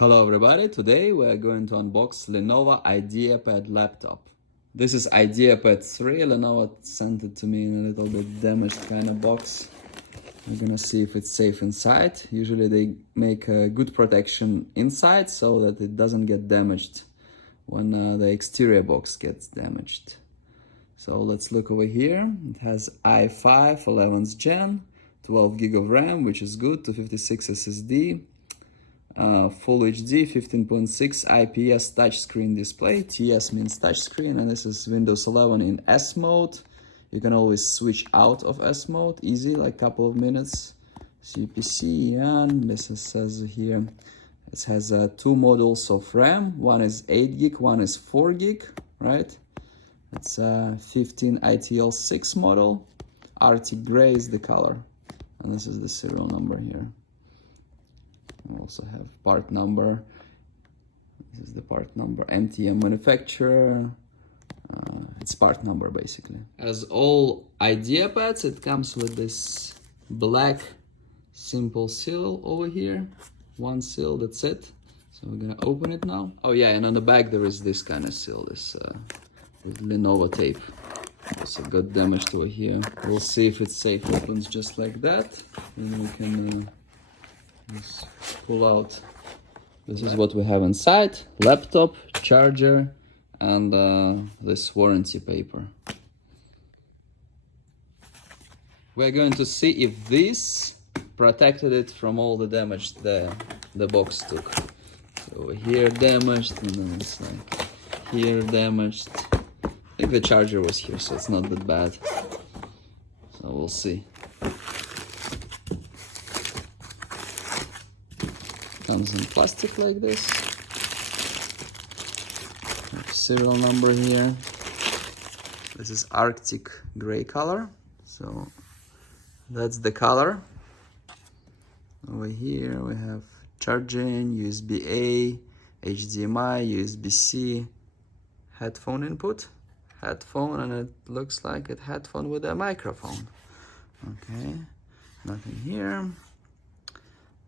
Hello everybody, today we are going to unbox Lenovo IdeaPad laptop. This is IdeaPad 3, Lenovo sent it to me in a little bit damaged kind of box. We're gonna see if it's safe inside. Usually they make a good protection inside so that it doesn't get damaged when the exterior box gets damaged. So let's look over here. It has i5-11th Gen, 12GB of RAM, which is good, 256 SSD. Full HD 15.6 IPS touchscreen display. TS means touchscreen, and this is Windows 11 in S mode. You can always switch out of S mode, easy, like couple of minutes. CPC, and this says here it has two models of RAM. One is 8GB, one is 4GB, right? It's a 15ITL6 model. Arctic gray is the color, and this is the serial number here. We also have part number. This is the part number, MTM manufacturer. It's part number basically. As all IdeaPads, it comes with this black simple seal over here. One seal, that's it. So we're gonna open it now. Oh yeah, and on the back there is this kind of seal, this with Lenovo tape. Also got damaged over here. We'll see if it's safe. It opens just like that, and we can just pull out. This is what we have inside: laptop, charger, and this warranty paper. We're going to see if this protected it from all the damage the box took. So over here damaged, and then it's like here damaged. I think the charger was here, so it's not that bad. So we'll see. Comes in plastic like this. Serial number here. This is Arctic gray color, so that's the color. Over here we have charging, USB-A, HDMI, USB-C, headphone input, headphone, and it looks like a headphone with a microphone. Okay, nothing here.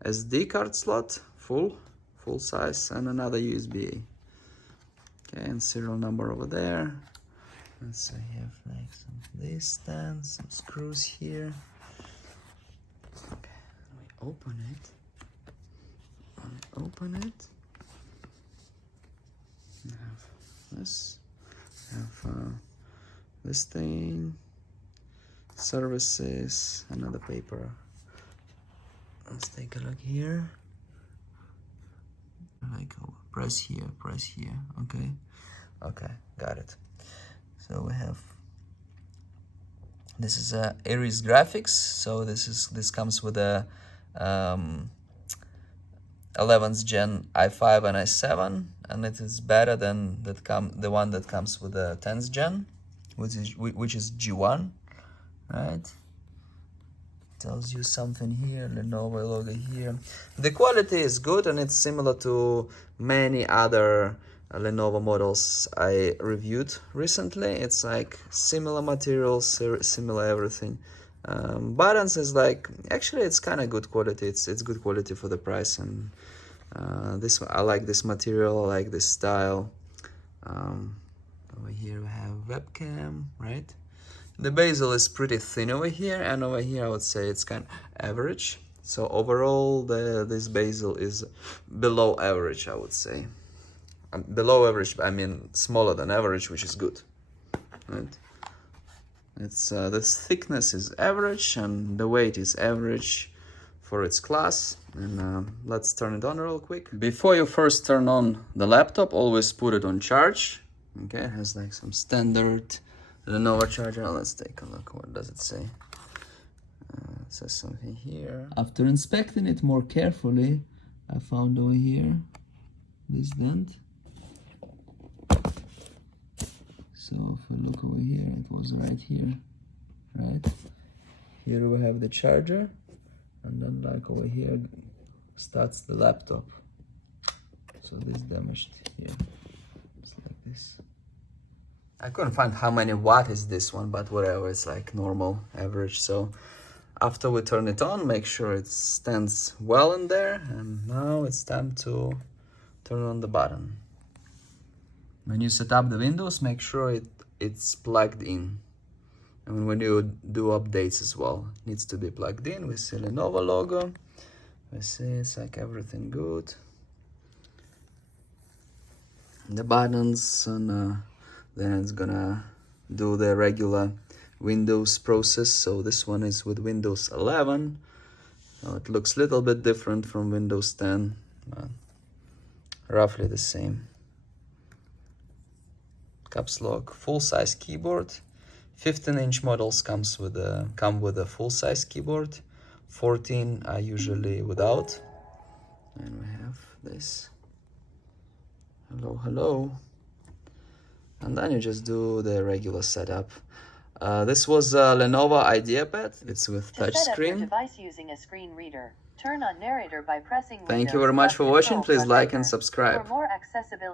SD card slot, full size, and another USB-A. Okay, and serial number over there. And so you have like some this stand, some screws here. Okay, we open it. We have this. This thing. Services, another paper. Let's take a look here. Like press here. Okay, got it. So we have, this is a Aries graphics. So this comes with a 11th Gen i5 and i7, and it is better than the one that comes with the 10th Gen, which is G1, right? Tells you something here, Lenovo logo here. The quality is good, and it's similar to many other Lenovo models I reviewed recently. It's like similar materials, similar everything. Buttons is like, actually it's kind of good quality. It's good quality for the price, and this, I like this material, I like this style. Over here we have webcam, right? The bezel is pretty thin over here, and over here I would say it's kind of average. So overall, this bezel is below average, I would say. Below average, I mean smaller than average, which is good. Right? It's this thickness is average, and the weight is average for its class. And let's turn it on real quick. Before you first turn on the laptop, always put it on charge. Okay, it has like some standard Lenovo charger. Let's take a look. What does it say? It says something here. After inspecting it more carefully, I found over here this dent. So if we look over here, it was right here, right? Here we have the charger, and then like over here starts the laptop. So this damaged here. It's like this. I couldn't find how many watt is this one, but whatever, it's like normal, average. So after we turn it on, make sure it stands well in there. And now it's time to turn on the button. When you set up the Windows, make sure it's plugged in. And when you do updates as well, it needs to be plugged in. We see Lenovo logo. We see it's like everything good. The buttons, and then it's gonna do the regular Windows process. So this one is with Windows 11. So it looks a little bit different from Windows 10, but roughly the same. Caps lock, full-size keyboard. 15-inch models come with a full-size keyboard. 14 are usually without. And we have this. Hello, hello. And then you just do the regular setup. This was a Lenovo IdeaPad. It's with touchscreen. Set up your device using a screen reader. Turn on narrator by pressing Thank you very much for watching. Please like and subscribe. For more accessibility.